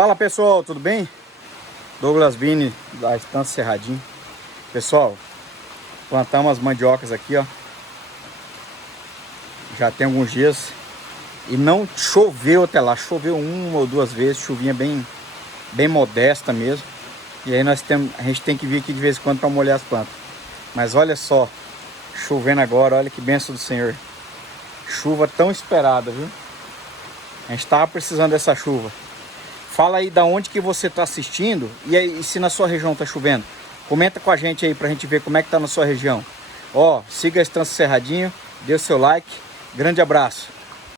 Fala pessoal, tudo bem? Douglas Bini da Estância Cerradinho. Pessoal, plantamos as mandiocas aqui, ó. Já tem alguns dias e não choveu até lá. Choveu uma ou duas vezes, chuvinha bem modesta mesmo. E aí a gente tem que vir aqui de vez em quando para molhar as plantas. Mas olha só, chovendo agora, olha que bênção do Senhor. Chuva tão esperada, viu? A gente tava precisando dessa chuva. Fala aí da onde que você está assistindo e aí, se na sua região tá chovendo. Comenta com a gente aí pra gente ver como é que tá na sua região. Ó, siga a Estância Cerradinho, dê o seu like. Grande abraço.